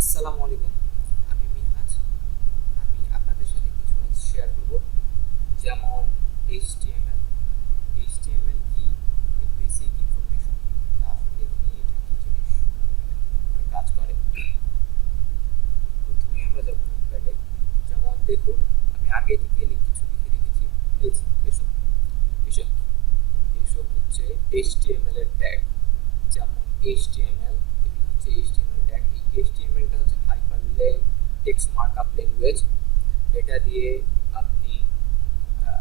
আসসালামু আলাইকুম। আমি মিনহাজ। আমি আপনাদের সাথে কিছু আজ শেয়ার করব, যেমন এইচটিএমএল। এইচটিএমএল কি, এর বেসিক ইনফরমেশন কি, তা আসলে কি, এটা কি জিনিস, করে কাজ করে। প্রথমেই আমরা যাব নোটপ্যাডে। যেমন দেখুন, আমি আগে থেকে কিছু লিখে রেখেছি। এই যে এসব এসব কি? এসব হচ্ছে এইচটিএমএল এর ট্যাগ। যেমন এইচটিএমএল, এগুলো হচ্ছে এইচটিএমএল ট্যাগ। এই এইচটিএমএলটা হচ্ছে হাইপারলিঙ্ক টেক্সট মার্কআপ ল্যাঙ্গুয়েজ। এটা দিয়ে আপনি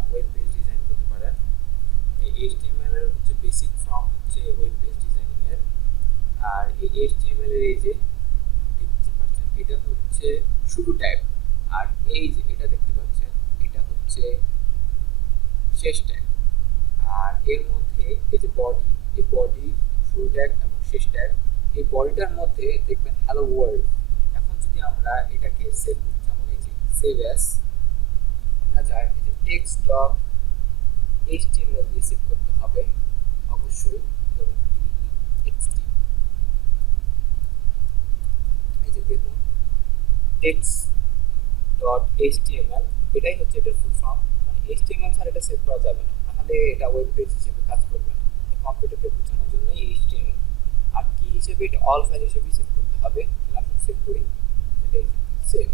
ওয়েব পেজ ডিজাইন করতে পারেন। এই এইচটিএমএল এর হচ্ছে বেসিক ফর্ম হচ্ছে ওয়েব পেজ ডিজাইনিং এর। আর এই এইচটিএমএল এর এই যে দেখতে পাচ্ছেন, এটা হচ্ছে শুরু ট্যাগ। আর এই যে এটা দেখতে পাচ্ছেন, এটা হচ্ছে শেষ ট্যাগ। আর এর মধ্যে এই যে বডি, এই বডি শুরু ট্যাগ এবং শেষ ট্যাগ। এই বডিটার মধ্যে দেখবেন হ্যালো ওয়ার্ল্ড। এখন যদি আমরা এটাকে সেভ করি, যেমন এই যে সেভ অ্যাস, আমরা যাই এই যে টেক্সট ডট এইচটিএমএল দিয়ে সেভ করতে হবে অবশ্যই। টেক্সট, এই যে দেখুন টেক্সট ডট এইচটিএমএল, এটাই হচ্ছে এটার ফুল ফর্ম। মানে এইচটিএমএল ছাড়া এটা সেভ করা যাবে না, নাহলে এটা ওয়েব পেজ হিসেবে কাজ করবে না। কম্পিউটারকে বোঝানোর জন্যই এইচটিএমএল। আর কি হিসেবে, এটা অল ফাইল হিসেবে সেভ করতে হবে। তাহলে আসুন সেভ করি। এটাই সেভ।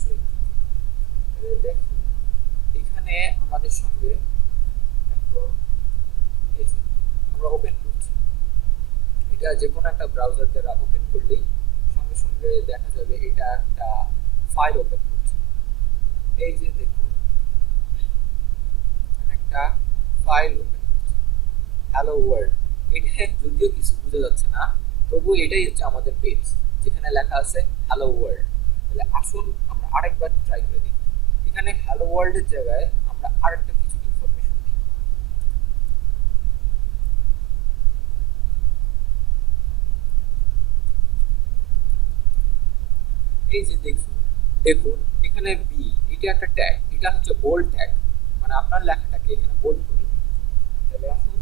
সেভ, দেখুন এখানে আমাদের সঙ্গে এখন এই যে আমরা ওপেন করছি, এটা যে কোনো একটা ব্রাউজার দ্বারা ওপেন করলেই সঙ্গে সঙ্গে দেখা যাবে এটা একটা ফাইল ওপেন করছে। এই যে দেখুন একটা ফাইল ওপেন করছে, হ্যালো ওয়ার্ল্ড। এটা যদিও কিছু বোঝা যাচ্ছে না, তবু এটাই হচ্ছে আমাদের পেজ, যেখানে লেখা আছে হ্যালো ওয়ার্ল্ড। তাহলে আসুন আমরা আরেকবার ট্রাই করে দেখি। এখানে হ্যালো ওয়ার্ল্ডের জায়গায় আমরা আরেকটা কিছু ইনফরমেশন দিই। এই যে দেখুন, দেখুন এখানে বি, এটা একটা ট্যাগ, এটা হচ্ছে বোল্ড ট্যাগ। মানে আপনার লেখাটাকে এখানে বোল্ড করে দিন। তাহলে আসুন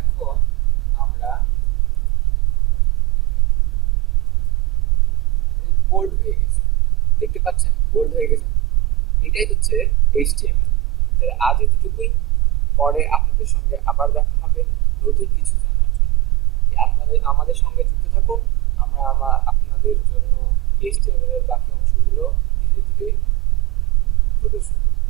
এখন আমরা বোল্ড হয়ে গেছে, দেখতে পাচ্ছেন বোল্ড হয়ে গেছে। এটাই হচ্ছে এইচটিএমএল। তাহলে আজ এতটুকুই। পরে আপনাদের সঙ্গে আবার দেখা হবে নতুন কিছু জানার জন্য। আপনাদের আমাদের সঙ্গে যুক্ত থাকুন। আমরা আপনাদের জন্য এইচটিএমএল এর বাকি অংশগুলো ধীরে ধীরে প্রদর্শন করব।